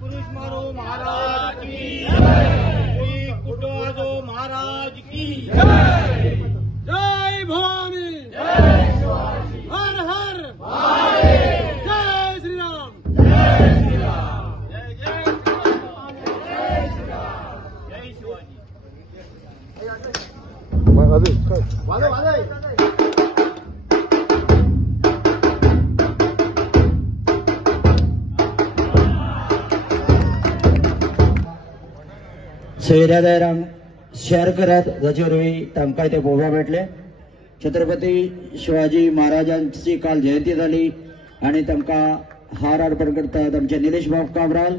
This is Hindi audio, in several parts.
पुरुष मारो महाराज की श्री कुटवाजो महाराज की जय भवानी हर हर जय श्री राम जय जय शिवाजी सोयऱ्या जयराम शेअर करत जाचेवरवी तांकां ते पळोवपाक मेळटले. छत्रपती शिवाजी महाराजांची काल जयंती जाली आणि तांकां हार अर्पण करतात आमचे निलेश भाऊ काब्राल.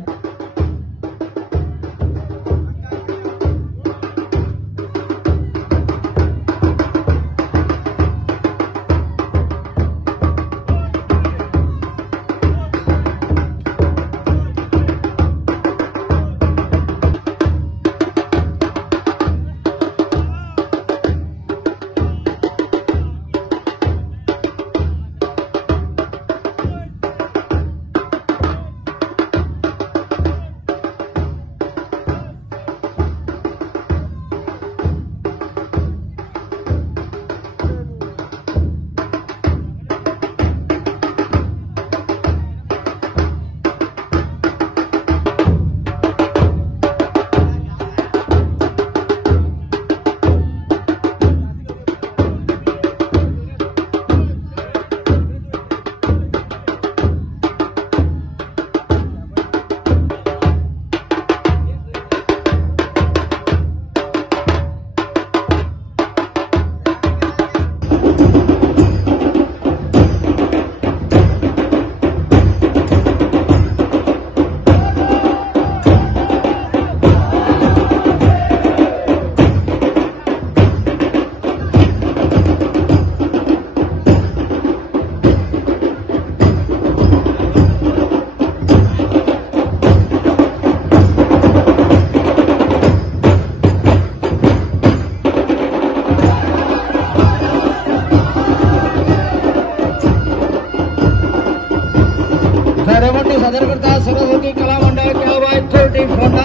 सादर करता सरस्वती कला मंडळ केळबाई थोरटी फोंडा.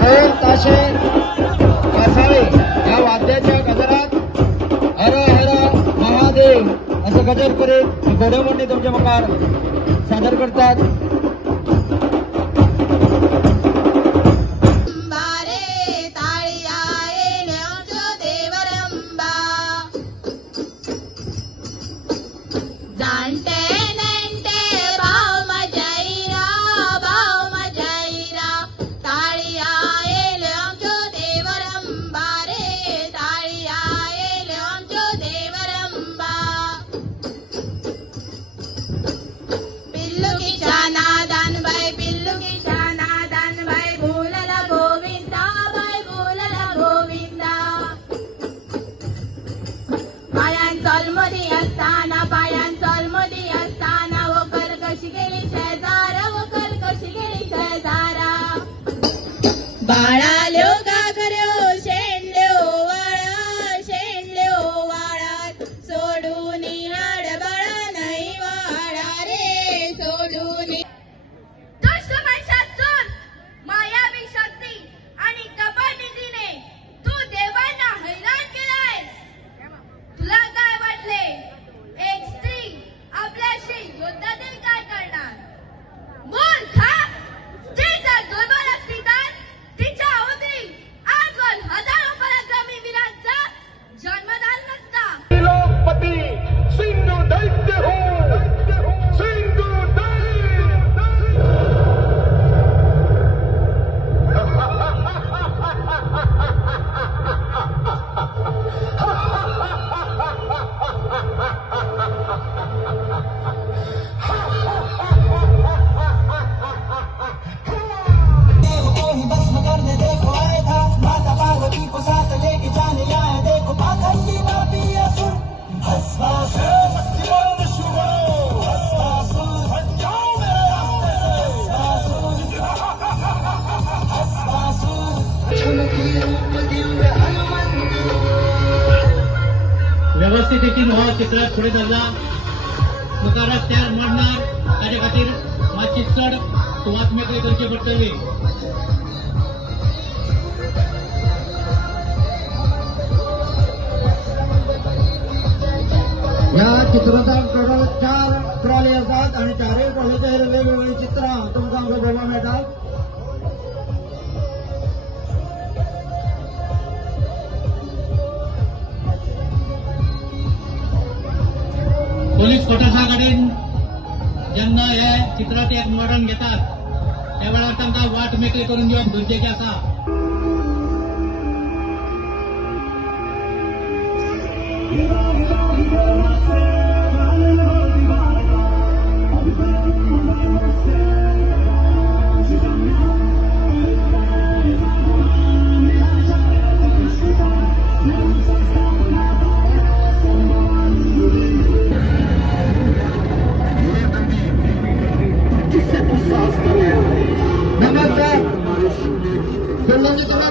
ढोल ताशे कासाळे या वाद्याच्या गजरात हर हर महादेव असं गजर करून घोडेमोडणी तुमच्या मुखार सादर करतात. Jana परिस्थितीतून हो चित्र पुढे धरला मुखारच तयार मांडणार ताजे खातीर मातशी चड सुवात्मेकळी करची पडटली. या चित्रांत टोटल 4 ट्रॉली असतात आणि 4 ट्रॉलीचेर वेगवेगळी चित्रां तुमकां हांगा पळोवपाक मेळटात. पोलीस कोटासा कडेन जेन्ना हे चित्रांत एक मॉडर्न घेतात त्या वेळार तांकां वाट मेकळी करून घेवप गरजेचें आसा.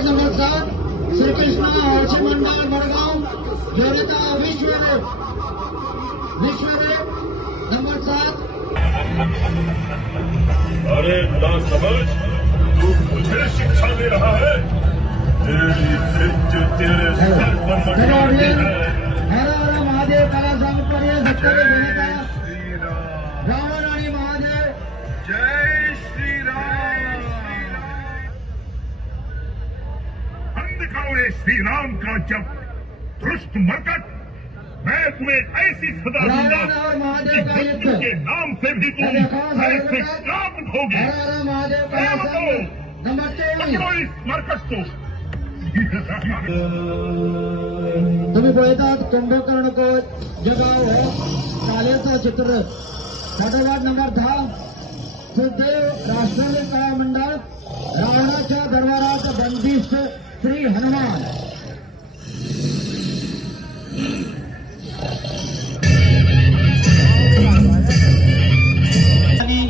नंबर 7 श्रीकृष्ण हर्षी मंडल मडगांव योनिता विश्वदेव नंबर 7. अरे ना समझ तू मुझे शिक्षा दे रहा है. तेरी इज्जत तेरे सर पर मंडराती है. हर हर महादेव कला सांगपर्य सत्तर विनेता श्री राम. रावण आणि महादेव. जय श्री राम. हम दिखाओ श्री राम का जब दुष्ट मरकट. मैं तुम्हें ऐसी सजा दूंगा रावण और महादेव का कि युद्ध. मृत्यु के नाम से भी तुम ऐसे काम होगे. हर हर महादेव कला सांग नंबर 24. पकड़ो इस मरकट को. तुम्ही पळयतात कुंभकर्ण को जगाव हो शाळेचं चित्र. पाठोपाठ नंबर 10 सुखदेव राष्ट्रवादी कला मंडळ रावणाच्या दरबारात बंदिस्त श्री हनुमान.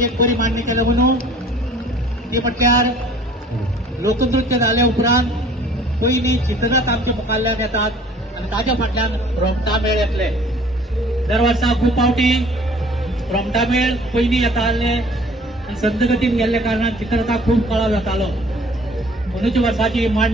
एक बरी मांडणी केलं म्हणून ते म्हटल्यार लोकनृत्य जाल्या उपरांत पयलीं चित्रनाथ आमच्या मुखारल्यान येतात आनी ताज्या फाटल्यान रोमटा मेळ येतले. दर वर्सा खूब फावटी रोमटा मेळ पयलीं येताले आनी संतगतीन गेल्ल्या कारणान चित्रनाथाक खूब कळाव जातालो. अंदूच्या वर्साची मांडणी